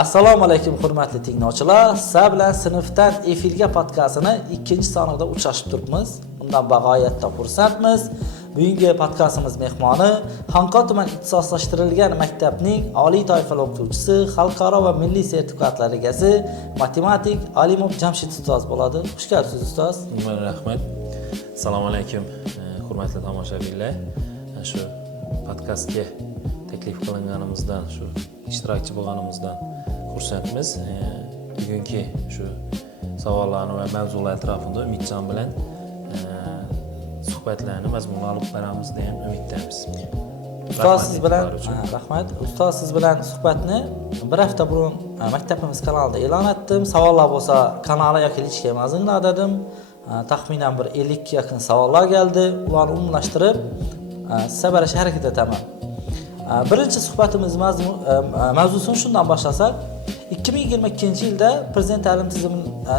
Assalomu alaykum hurmatli tinglovchilar. Sizlar bilan sinfdan efirga podkastini 2-sonida uchrashib turibmiz. Bundan bag'oyatda xursandmiz. Bugungi podkastimiz mehmoni Xonqor tuman ixtisoslashtirilgan maktabning oliy toifali o'qituvchisi, xalqaro va milliy sertifikatlar egasi, matematik Alimov Jamshid ustoz bo'ladi. Xush kelibsiz ustoz. Rahmat. Assalomu alaykum hurmatli tomoshabinlar. Shu podkastga taklif qilinganimizdan, shu ishtirokchi bo'lganimizdan xursandmiz. Bugungi shu savollarni va mavzular atrofida Umidjon bilan suhbatlarni mazmunli olib boramiz degan umiddamiz. Ustoz siz bilan rahmat. Ustoz siz bilan suhbatni bir hafta burun maktabimiz kanalida e'lon etdim. Savollar bo'lsa kanalga yoki lichka mazmunlar dedim. Taxminan bir 50 ga yaqin savollar keldi. Ularni umumlashtirib sizga berishga harakat etaman. Birinchi suhbatimiz mavzusini shundan boshlasak, 2022-yilda Prezident ta'lim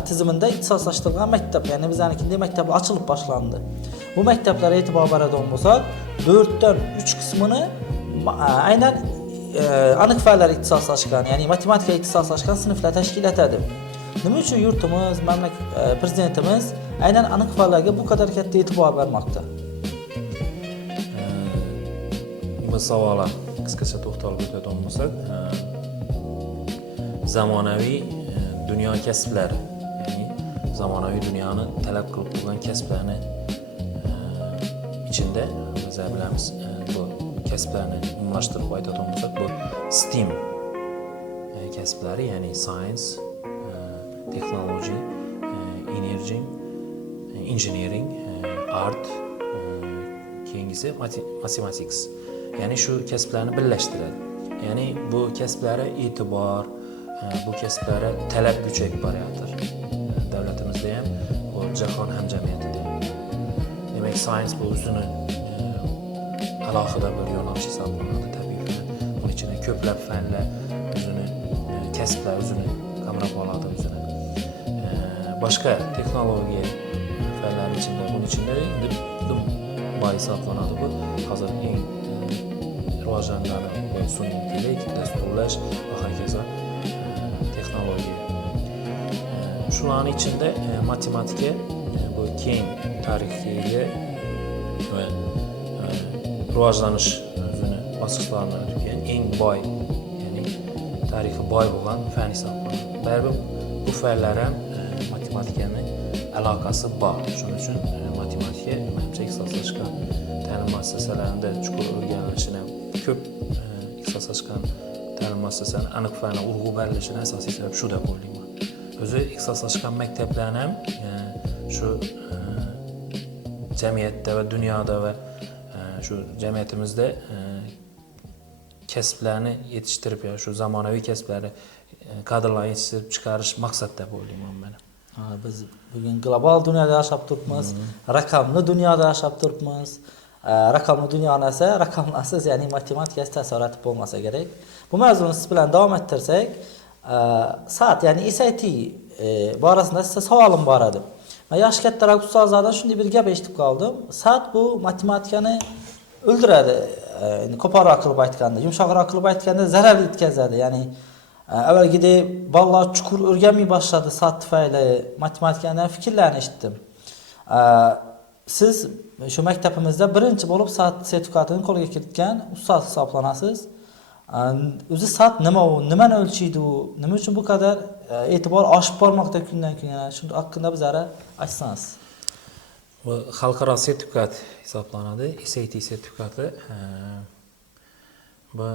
tizimida ixtisoslashtirilgan maktab, ya'ni bizlarnikidek maktablar ochilib boshlandi. Bu maktablarga e'tibor beradigan bo'lsak, 4 dan 3 qismini aynan aniq fanlar ixtisoslashgan, ya'ni matematika ixtisoslashgan sinflar tashkil etadi. Nima uchun yurtimiz, prezidentimiz aynan aniq fanlarga bu qadar katta e'tibor bermoqda? Bu savolga qisqacha to'xtalib o'tadigan bo'lsak, zamonaviy dunyo kasblari, ya'ni zamonaviy dunyoni talab qilib turgan kasblarni ichida biz bilamiz, bu kasblarni umumlashtirib aytadigan bo'lsak, bu STEM kasblari, ya'ni science, technology, energy, engineering, art, keyingisi mathematics. Ya'ni shu kasblarni birlashtiradi. Ya'ni bu kasblari e'tibor, bu kasblari talab kuchayib borayotir. Davlatimizda ham, bu jahon hamjamiyatida ham. Demak, science bu o'zini alohida bir yo'nalish hisoblanadi tabiiyki. Buning ichida ko'plab fanlar o'zini kasblar o'zini qamrab oladi o'zini. Boshqa texnologiya fanlari ichida, buning ichida boy hisoblanadi bu. Hozir eng rivojlangan sun'iy intellekt, dasturlash va hokazo texnologiya. Shularning ichida matematika bu keng tarixga va rivojlanish o'zini bosqichlarini o'tgan eng boy, ya'ni tarixi boy bo'lgan fan hisoblanadi. Baribir bu fanlar ham matematikaning aloqasi bor. Shuning uchun matematika menimcha ixtisoslashgan ta'lim muassasalarida chuqur o'rganilishini, ko'p ixtisoslashgan ta'lim muassasalarining aniq fanlar urg'u berilishini asosiy sabab shu deb o'ylayman. O'zi ixtisoslashgan maktablar ham shu jamiyatda va dunyoda va shu jamiyatimizda kasblarni yetishtirib, shu zamonaviy kasblarni kadrlarni yetishtirib chiqarish maqsad deb o'ylayman men. Biz bugun global dunyoda yashab turibmiz, raqamli dunyoda yashab turibmiz. Raqamli dunyoni esa raqamlarsiz, ya'ni matematikasi tasavvur bo'lmasa kerak. Bu mavzuni siz bilan davom ettirsak, soat, ya'ni SAT borasida sizga savolim bor edi. Men yosh kattaroq ustozlardan shunday bir gap eshitib qoldim. Soat bu matematikani o'ldiradi. Qo'polroq qilib aytganda, yumshoqroq qilib aytganda zarar yetkazadi. Ya'ni avvalgidek bolalar chuqur o'rganmay boshladi soat tufayli matematikadan fikrlarni eshitdim. Siz shu maktabimizda birinchi bo'lib soat sertifikatini qo'lga kiritgan ustoz hisoblanasiz. O'zi soat nima u, nimani o'lchaydi u, nima uchun bu qadar e'tibor oshib bormoqda kundan kunga? Shunday haqida bizlarga aytsangiz. Bu xalqaro sertifikat hisoblanadi, SAT sertifikati. Bu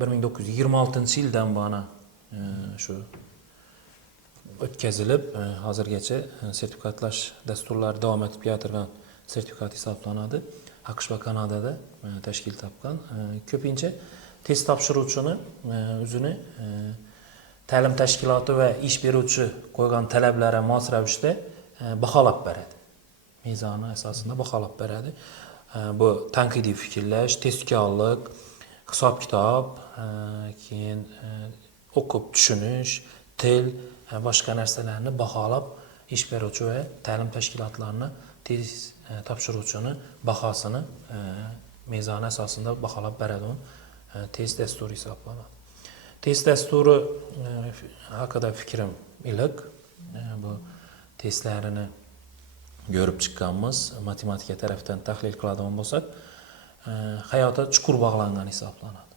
1926-yildan bana shu o'tkazilib, hozirgacha sertifikatlash dasturlari davom etib keltirgan sertifikat hisoblanadi. AQSh va Kanadada tashkil topgan. Ko'pincha test topshiruvchini o'zini ta'lim tashkiloti va ish beruvchi qo'ygan talablari mos ravishda baholab beradi. Mezoni asosida baholab beradi. Bu tanqidiy fikrlash, testkorlik, hisob-kitob, keyin o'qib tushunish, til, boshqa narsalarni baholab ish beruvchi va ta'lim tashkilotlarini test topshiruvchini bahosini mezoni asosida baholab beradi. Test dasturi hisoblanadi. Test dasturi haqida fikrim iliq. Bu testlarini görüp chiqqanmiz. Matematika tarafdan tahlil qiladigan bo'lsak, hayotda chuqur bog'langan hisoblanadi.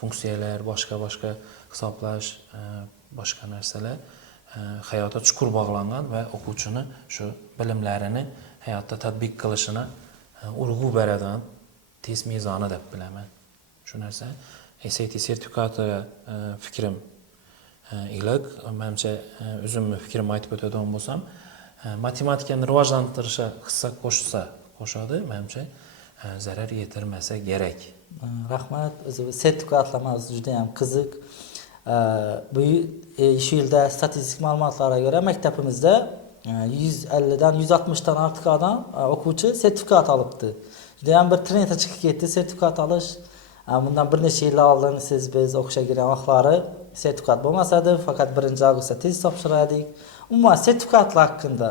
Funksiyalar, boshqa hisoblash, boshqa narsalar hayotda chuqur bog'langan va o'quvchini shu bilimlarini hayotda tatbiq qilishini urg'u beradigan test mezoni deb bilaman. Shu narsa SAT sertifikatiga fikrim iliq. Menimcha o'zimni fikrimni aytib o'tadigan bo'lsam, matematikani rivojlantirishga hissa qo'shadi, menimcha zarar yetirmasa kerak. Rahmat. O'zi sertifikatlamamiz juda ham qiziq. Bu shu yilda statistik ma'lumotlarga ko'ra maktabimizda 150 dan 160 dan ortiq odam o'quvchi sertifikat olibdi. Juda ham bir trendga chiqib ketdi sertifikat olish. Bundan bir necha yil oldin biz o'qishga kirgan vaqtlari sertifikat bo'lmasadi, faqat 1-avgustda test topshirardik. Umuman sertifikatlar haqida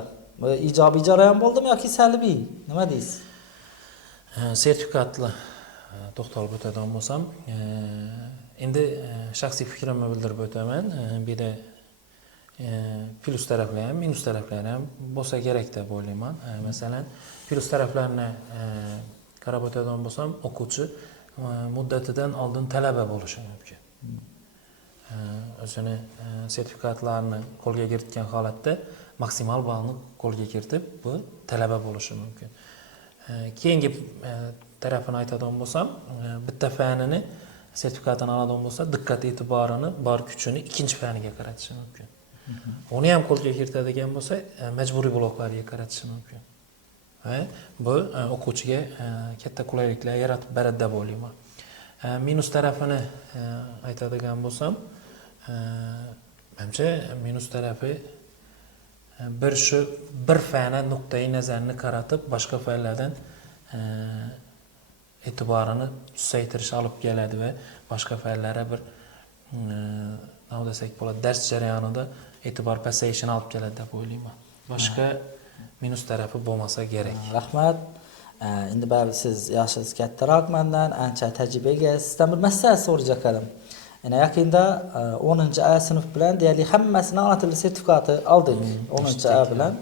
ijobiy jarayon bo'ldimi yoki salbiy? Nima deysiz? Sertifikatlar to'xtalib o'tadigan bo'lsam, endi shaxsiy fikrimni bildirib o'taman. Bu yerda plus taraflar ham, minus taraflar ham bo'lsa kerak deb o'ylayman. Masalan, plus taraflarni qarab o'tadigan bo'lsam, o'quvchi muddatidan oldin talaba bo'lishi mumkin. O'zini sertifikatlarni qo'lga kiritgan holatda maksimal ballni qo'lga kiritib, bu talaba bo'lishi mumkin. Keyingi tarafini aytadigan bo'lsam, bitta fanini sertifikatini oladigan bo'lsa, diqqat e'tiborini, bor kuchini ikkinchi faniga qaratishi mumkin. Uni ham qo'lga kiritadigan bo'lsa, majburiy bloklarga qaratishi mumkin. Bu o'quvchiga katta qulayliklar yaratib beradi deb o'ylayman. Minus tarafini aytadigan bo'lsam, menimcha minus tarafi bir fani nuqtai nazarini qaratib, boshqa fanlardan e'tiborini susaytirish olib keladi va boshqa fanlarga bir nima desak bo'ladi, dars jarayonida e'tibor pasayishini olib keladi deb o'ylayman. Boshqa minus tarafi bo'lmasa kerak. Rahmat. Endi baribir siz yoshingiz kattaroq mendan, ancha tajribaga sizdan bir masala so'rayajakarim. Yaqinda 10-A sinf bilan deyarli hammasini ona tili sertifikati oldik. 10-A bilan.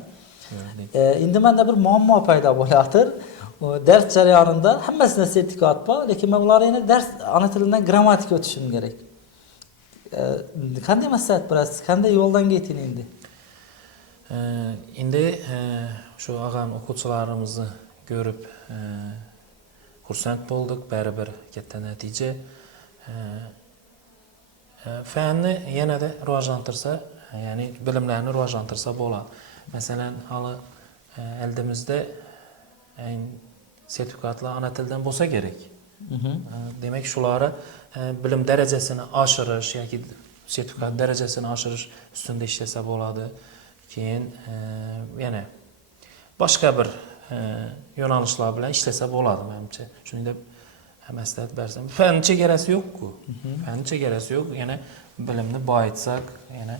Endi menda bir muammo paydo bo'layotir. Ders jarayonida hammasida sertifikat bor, lekin men ularni dars ona tilidan grammatika o'tishim kerak. Qanday maslahat berasiz? Qanday yo'ldan keting endi? Endi shu og'am o'quvchilarimizni ko'rib xursand bo'ldik, baribir katta natija. Fanni yanada rivojlantirsa, ya'ni bilimlarni rivojlantirsa bo'ladi. Masalan, hali eldimizda sertifikatlar ona tildan bo'lsa kerak. Demak, shularni bilim darajasini oshirish yoki sertifikat darajasini oshirish ustida ishlasa bo'ladi. Keyin yana boshqa bir yo'nalishlar bilan ishlasa bo'ladi menimcha. Shuningda maslahat bersam, fan chegarasi yo'q-ku. Fan chegarasi yo'q, yana bilimni boyitsak, yana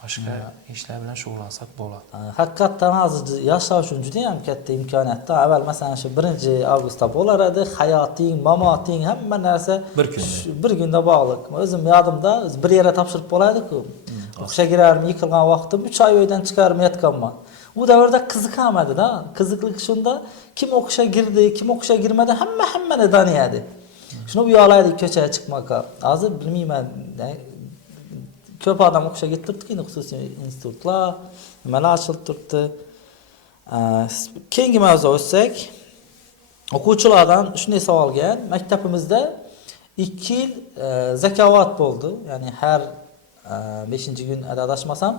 boshqa ishlar bilan shug'ullansak bo'ladi. Haqiqatan hozir yashash uchun juda ham katta imkoniyatda. Avval masalan shu 1-avgustda bo'lar edi, hayoting, mamoting hamma narsa bir kunda bog'liq. O'zim yodimda bir yerga topshirib bo'ladi-ku. O'qishga kirardim, yiqilgan vaqtim 3 oy uydan chiqarmayotganman. U davrda qiziqamadi-da. Qiziqlik shunda, kim o'qishga kirdi, kim o'qishga kirmadi, hammani taniyadi. Shuni uyalaydi ko'chaga chiqmoqqa. Hozir bilmayman, ko'p odam o'qishga ketib turibdi, xususiy institutlar, nimalar ochilib turibdi. Keyingi mavzuga o'tsak, o'quvchilardan shunday savol kelgan. Maktabimizda 2 yil zakovat bo'ldi. Ya'ni har 5-kun adashmasam,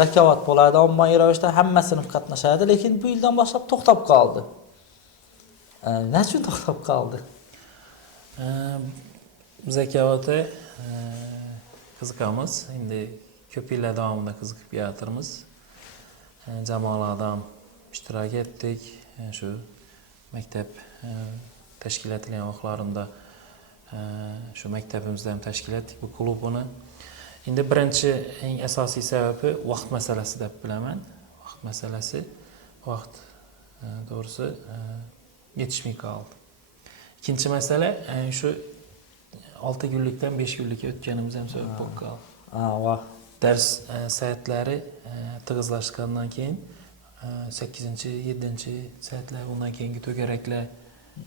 zakovat bo'ladi, ommaviy ravishda hamma sinf qatnashadi, lekin bu yildan boshlab to'xtab qoldi. Nima uchun to'xtab qoldi? Zakovati qiziqamiz. Endi ko'p yillar davomida qiziqib kelatirmiz. Jamoalardan ishtirok etdik. Shu maktab tashkil etilgan vaqtlarida shu maktabimizda ham tashkil etdik bu klubni. Endi birinchi eng asosiy sababi vaqt masalasi deb bilaman. Vaqt masalasi, vaqt to'g'risi yetishmay qoldi. Ikkinchi masala shu 6 günlükten 5 günlükka o'tganimiz ham sabab bo'lib qoldi. Va Dars soatlari tig'izlashgandan keyin 8-7 soatlar, undan keyingi to'garaklar,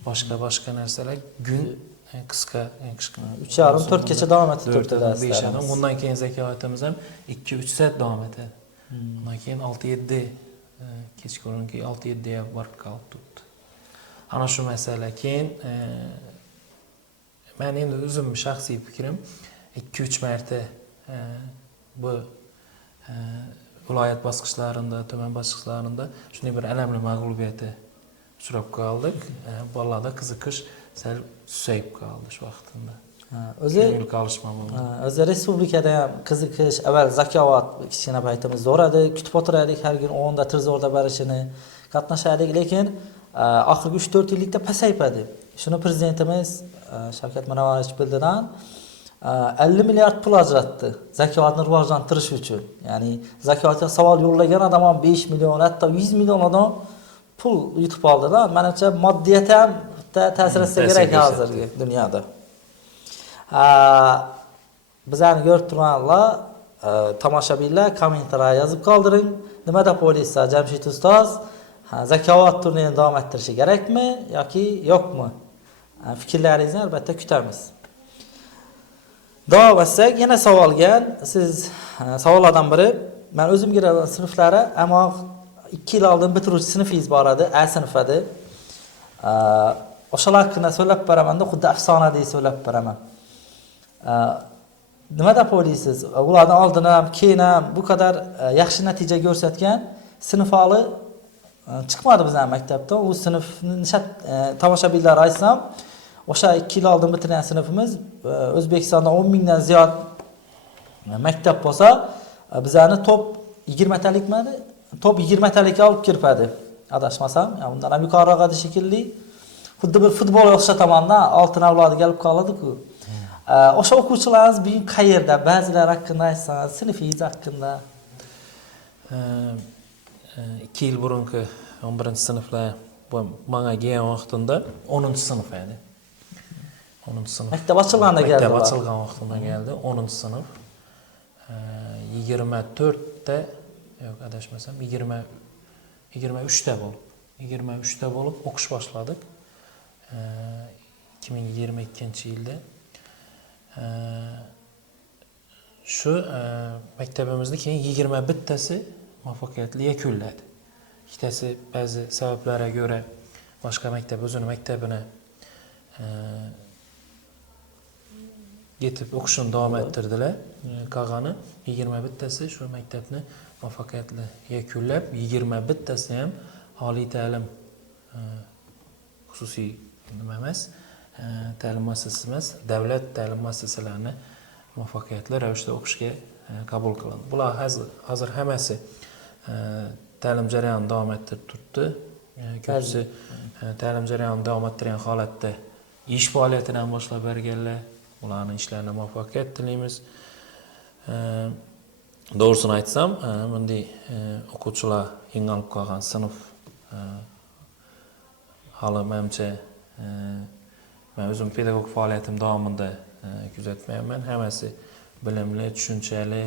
boshqa narsalar gün qisqa, 3,5-4 kecha davom etib turibdi darslarimiz. Bundan keyin zakovatimiz ham 2-3 soat davom etadi. Undan keyin 6-7 kechqurungi 6-7 ga borib qolib turibdi. Ana shu masala. Keyin men endi o'zim shaxsiy fikrim 2-3 marta bu viloyat bosqichlarida, tuman bosqichlarida shunday bir alamli mag'lubiyatga uchrab qoldik. Bolalarda qiziqish sal susayib qoldi shu vaqtda. O'zi respublikada ham qiziqish, avval zakovat kichkina paytimiz zo'r edi, kutib o'tirardik har kun 10 da Tirzorda borishini, qatnashardik, lekin oxirgi 3-4 yillikda pasaypadi. Shuni prezidentimiz Shavkat Mirziyoyevich bildiran 50 milliard pul ajratdi zakovatni rivojlantirish uchun. Ya'ni zakotga savol yo'llagan odam ham 5 million, hatto 100 million odam pul yutib oldilar. Menimcha moddiyat ham ta'sir etsa kerak hozirgi dunyoda. Bizlarni ko'rib turganlar, tomoshabinlar kommentariyga yozib qoldiring. Nima deb o'ylaysiz, Jamshid ustoz? Zakovat turnirini davom ettirishi kerakmi yoki yo'qmi? Fikrlaringizni albatta kutamiz. Davom etsak, yana savolga, siz savollardan biri, men o'zim girgan sinflari, ammo 2 yil oldin bitiruvchi sinfingiz bor edi, A sinf edi. O'shalar haqida so'zlab beraman-da, xuddi afsonadek so'zlab beraman. Nima deb o'ylaysiz? Ulardan oldin ham, keyin ham bu qadar yaxshi natija ko'rsatgan sinf ahli chiqmadi bizning maktabdan. U sinfni tomoshabinlar aytsam, o'sha 2 yil oldin bitirgan sinfimiz O'zbekistonda 10 mingdan ziyod maktab bo'lsa, bizlarni top 20 talikmadi? Top 20 talikka olib kirpadi. Adashmasam, undan ham yuqoriroq edi shekilli. Xuddi bir futbol o'xshataman-da, oltin avlodi kelib qoladi-ku. O'sha o'quvchilarimiz bugun qayerda? Ba'zilar haqida aytsangiz, sinfingiz haqida. 2 yil burungi 11-sinflar menga kelgan vaqtimda 10-sinf edi. 10-sinf. Maktab ochilganda keldi. Maktab ochilgan vaqtimda keldi, 10-sinf. 24 ta, yo'q, adashmasam, 23 ta bo'lib. 23 ta bo'lib o'qish boshladik. 2022-yilda. Shu maktabimizda keyin 21 tasi muvaffaqiyatli yakunladi. Ikkitasi ba'zi sabablarga ko'ra boshqa maktab o'zining maktabini yetib o'qishini davom ettirdilar. Qolgani 21 tasi shu maktabni muvaffaqiyatli yakunlab, 21 tasi ham oliy ta'lim xususiy nima emas, ta'lim muassasasi emas, davlat ta'lim muassasalarini muvaffaqiyatli ravishda o'qishga qabul qilindi. Bular hozir hammasi ta'lim jarayonini davom ettirib turibdi. Ko'pisi ta'lim jarayonini davom ettirgan holatda ish faoliyatini ham boshlab berganlar. Ularning ishlarini muvaffaqiyat tilaymiz. Doğrusunu aytsam, bunday o'quvchilar yengilib qolgan sinf hali menimcha men o'zim pedagog faoliyatim davomida kuzatmayman. Hammasi bilimli, tushunchali,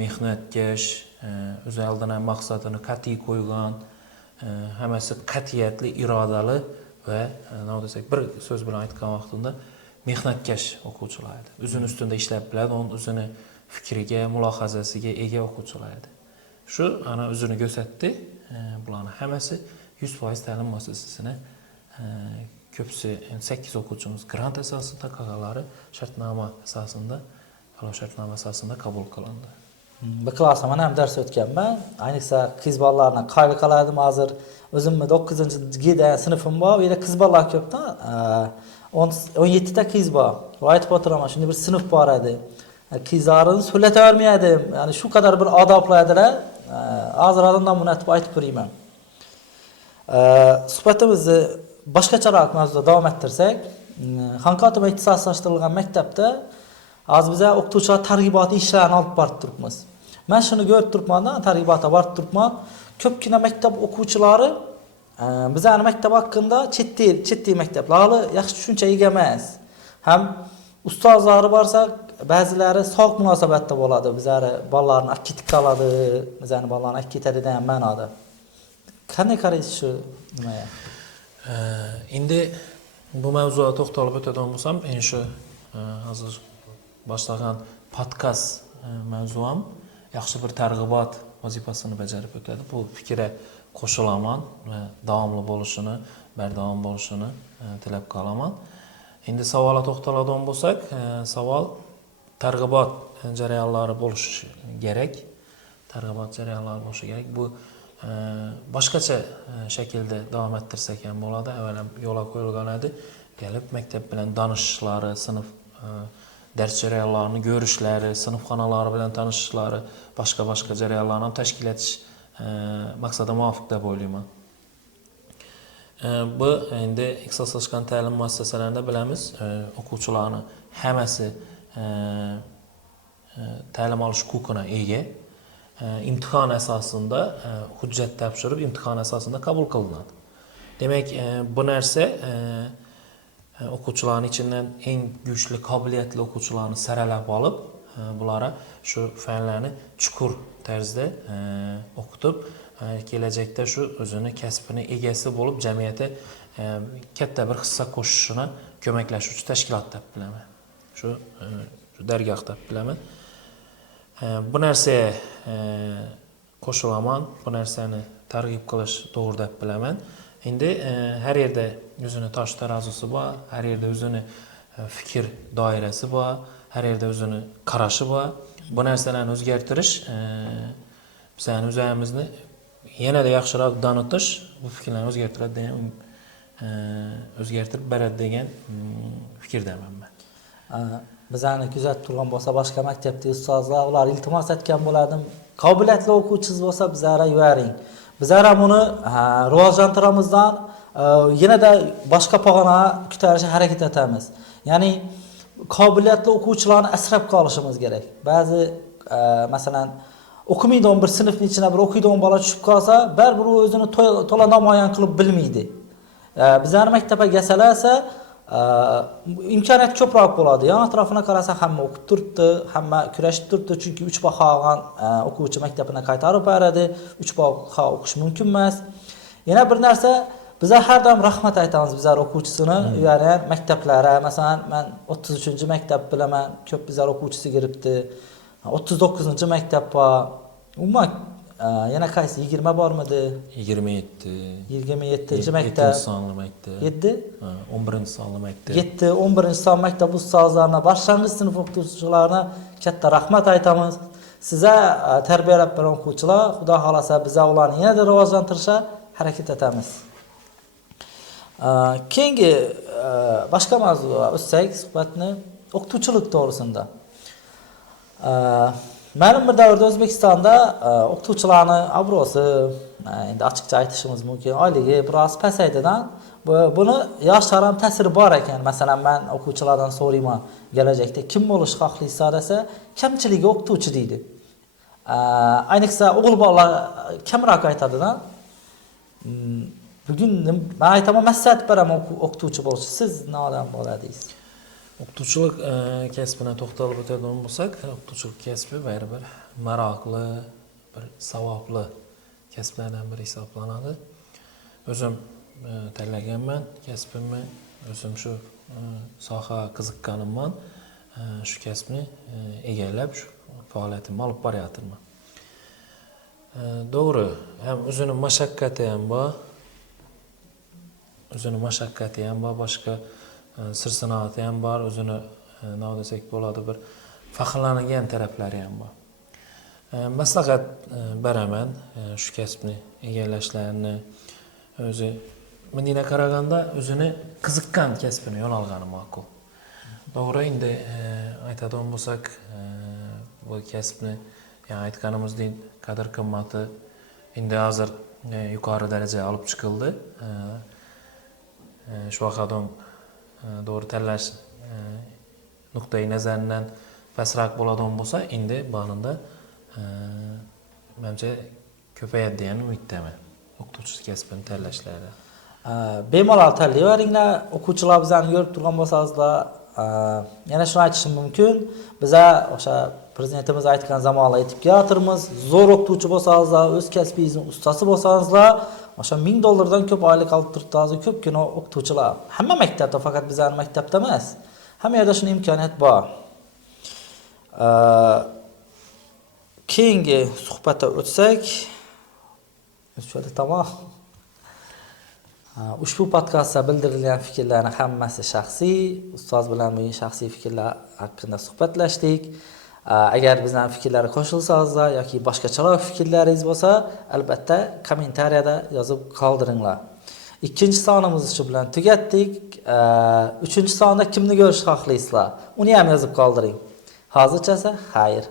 mehnatkash, o'z oldiga maqsadini qat'iy qo'ygan, hammasi qat'iyatli, irodali va nima desak, bir so'z bilan aytgan vaqtimda mehnatkash o'quvchilar edi. O'zini ustida ishlab biladi, o'zini fikriga, mulohazasiga ega o'quvchilar edi. Shu ana o'zini ko'rsatdi. Bularning hammasi 100% ta'lim muassasasini ko'psi 8 o'quvchimiz grant asosida, qolganlari shartnoma asosida, shartnoma asosida qabul qilindi. Bir klassda men ham dars o'tganman. Ayniqsa qiz bolalarni qayli qaladim hozir. O'zimni 9-da sinfim bor, u yerda qiz bolalar ko'pda. 17 ta qiz bor. Aytib o'tiraman, shunday bir sinf bor edi. Qizlarni so'lata olmaydim. Ya'ni shu qadar bir odoblar edilar. Hozir odamdan buni aytib qo'yaman. Suhbatimizni boshqacharoq mavzuda davom ettirsak, Xonqotima ixtisoslashtirilgan maktabda hozir biz o'qituvchilar targ'ibot ishlarini olib borib turibmiz. Men shuni ko'rib turibman-da, targ'ibotga borib turibman. Ko'pgina maktab o'quvchilari bizning maktab haqida chetdi maktablar yaxshi tushuncha ega emas. Ham ustozlari borsa, ba'zilari sovuq munosabatda bo'ladi. Bizlari bolalarni akkitik qiladi, bizlarni bolalarni akkitadi degan ma'noda. Qanday qaraysiz shu nimaga? Endi bu mavzuga to'xtalib o'tadigan bo'lsam, shu hozir boshlagan podkast mavzu ham yaxshi bir targ'ibot vazifasini bajarib o'tadi. Bu fikra qo'shilaman va davomli bo'lishini, bardavom bo'lishini tilab qolaman. Endi savolga to'xtaladigan bo'lsak, savol targ'ibot jarayonlari bo'lishi kerak. Targ'ibot jarayonlari bo'lishi kerak. Bu boshqacha shaklda davom ettirsak ham bo'ladi. Avvalo yo'lga qo'yilgan edi. Kelib maktab bilan tanishishlari, sinf dars jarayonlarini ko'rishlari, sinfxonalari bilan tanishishlari, boshqa jarayonlarni ham tashkil etish maqsadga muvofiq deb o'ylayman. Bu endi ixtisoslashgan ta'lim muassasalarida bilamiz, o'quvchilarning hammasi ta'lim olish huquqiga ega. İmtihon asosida hujjat topshirib, imtihon asosida qabul qilinadi. Demak, bu narsa o'quvchilarning ichidan eng kuchli, qobiliyatli o'quvchilarni saralab olib, bulara shu fanlarni chuqur tarzda o'qitib, kelajakda shu o'zini kasbini egasi bo'lib, jamiyatga katta bir hissa qo'shishini ko'maklashuvchi tashkilot deb bilaman. Shu dargoh deb bilaman. Bu narsa qo'shilaman, bu narsani targ'ib qilish to'g'ri deb bilaman. Endi har yerda o'zini tosh tarozusi bor, har yerda o'zini fikr doirasi bor, har yerda o'zini qarashi bor. Bu narsalarni o'zgartirish bizning o'zimizni yanada yaxshiroq tanitish, bu fikrlarni o'zgartiradi degan, o'zgartirib beradi degan fikrdaman men. Bizani kuzatib turgan bo'lsa, boshqa maktabdagi ustozlar ular iltimos etgan bo'ladim. Qobiliyatli o'quvchingiz bo'lsa, bizlarga yuboring. Bizlar ham uni rivojlantiramizdan yanada boshqa pog'onaga ko'tarishga harakat etamiz. Ya'ni qobiliyatli o'quvchilarni asrab qolishimiz kerak. Ba'zi masalan o'qimaydigan bir sinfning ichiga bir o'qiydigan bola tushib qolsa, baribir u o'zini to'la namoyon qilib bilmaydi. Bizlar maktabga kelsalarsa imkoniyat ko'proq bo'ladi. Yon atrofini qarasa hamma o'qib turibdi, hamma kurashib turibdi, chunki 3 baho olgan o'quvchi maktabini qaytarib beradi. 3 baho o'qish mumkin emas. Yana bir narsa, biz har doim rahmat aytamiz bizlar o'quvchisini uyargan maktablari. Masalan, men 33-maktab bilaman, ko'p bizlar o'quvchisi kiribdi. 39-maktab bor. Umuman yana qaysi 20 bormidi? 27-maktab. 7-sonli maktab. 7? 11-sonli maktab. 7, 11-son maktab ustozlarına, boshlang'ich sinf o'qituvchilarına katta rahmat aytamiz. Size tarbiyalab bergan o'quvchilar, Xudo xolasa biza ularni yanada rivojlantirishga harakat etamiz. Keyingi boshqa mavzuga o'tsak, suhbatni o'qituvchilik to'g'risida. Ma'lum bir davrda O'zbekistonda o'qituvchilarning obro'si, endi ochiqcha aytishimiz mumkin, oyligi biroz pasaydidan buni yoshlar ham ta'siri bor ekan. Masalan, men o'quvchilardan so'rayman, kelajakda kim bo'lish xohlaysiz desa, kamchiligi o'qituvchi deydi. Ayniqsa o'g'il bolalar kamroq aytadidan. Bugun men aytaman, maslahat beraman o'qituvchi bo'lish. Siz nima odam bo'ladingiz? O'qituvchilik kasbini to'xtalib o'tadigan bo'lsak, o'qituvchilik kasbi baribir maroqli, bir savobli kasblardan biri hisoblanadi. O'zim tanlaganman kasbimni, o'zim shu sohaga qiziqqanimdan shu kasbni egallab, shu faoliyatimni olib boryapman. To'g'ri, ham o'zini mashaqqati ham bor. O'zini mashaqqati ham bor, boshqa sir-sinoati ham bor, o'zini nima desak bo'ladi, bir faxrlanadigan taraflari ham bor. Maslahat beraman shu kasbni egallashlarini, o'zi menga qaraganda o'zini qiziqqan kasbini yo'l olgani ma'qul. To'g'ri, endi aytadigan bo'lsak, bu kasbni, ya'ni aytganimizdek, qadr-qimmati endi hozir yuqori darajaga olib chiqildi. Shu vaqtdan doğru tanlash nuqtai nazaridan pastroq bo'ladigan bo'lsa, endi ba'nida menimcha ko'payadi degan umiddaman o'qituvchi kasbini tanlashlari. Bemalol tanlayveringlar, o'quvchilar bizlarni ko'rib turgan bo'lsangizlar, yana shuni aytishim mumkin. Biza o'sha prezidentimiz aytgan zamonla yetib keltirmiz. Zo'r o'qituvchi bo'lsangizlar, o'z kasbingizning ustasi bo'lsangizlar, o'sha $1000 dan ko'p oylik olib turibdi ko'pgina o'qituvchilar. Hamma maktabda, faqat bizning maktabda emas. Hamma yerda shunday imkoniyat bor. Keyingi suhbatga o'tsak, shunda tamom. Ushbu podkastda bildirilgan fikrlarning hammasi shaxsiy, ustoz bilan mening shaxsiy fikrlar haqida suhbatlashdik. Agar bizning fikrlarga qo'shilsangizlar yoki boshqacharoq fikrlaringiz bo'lsa, albatta kommentariyada yozib qoldiringlar. Ikkinchi sonimiz shu bilan tugatdik. Uchinchi sonda kimni ko'rishni xohlaysizlar? Uni ham yozib qoldiring. Hozircha xayr.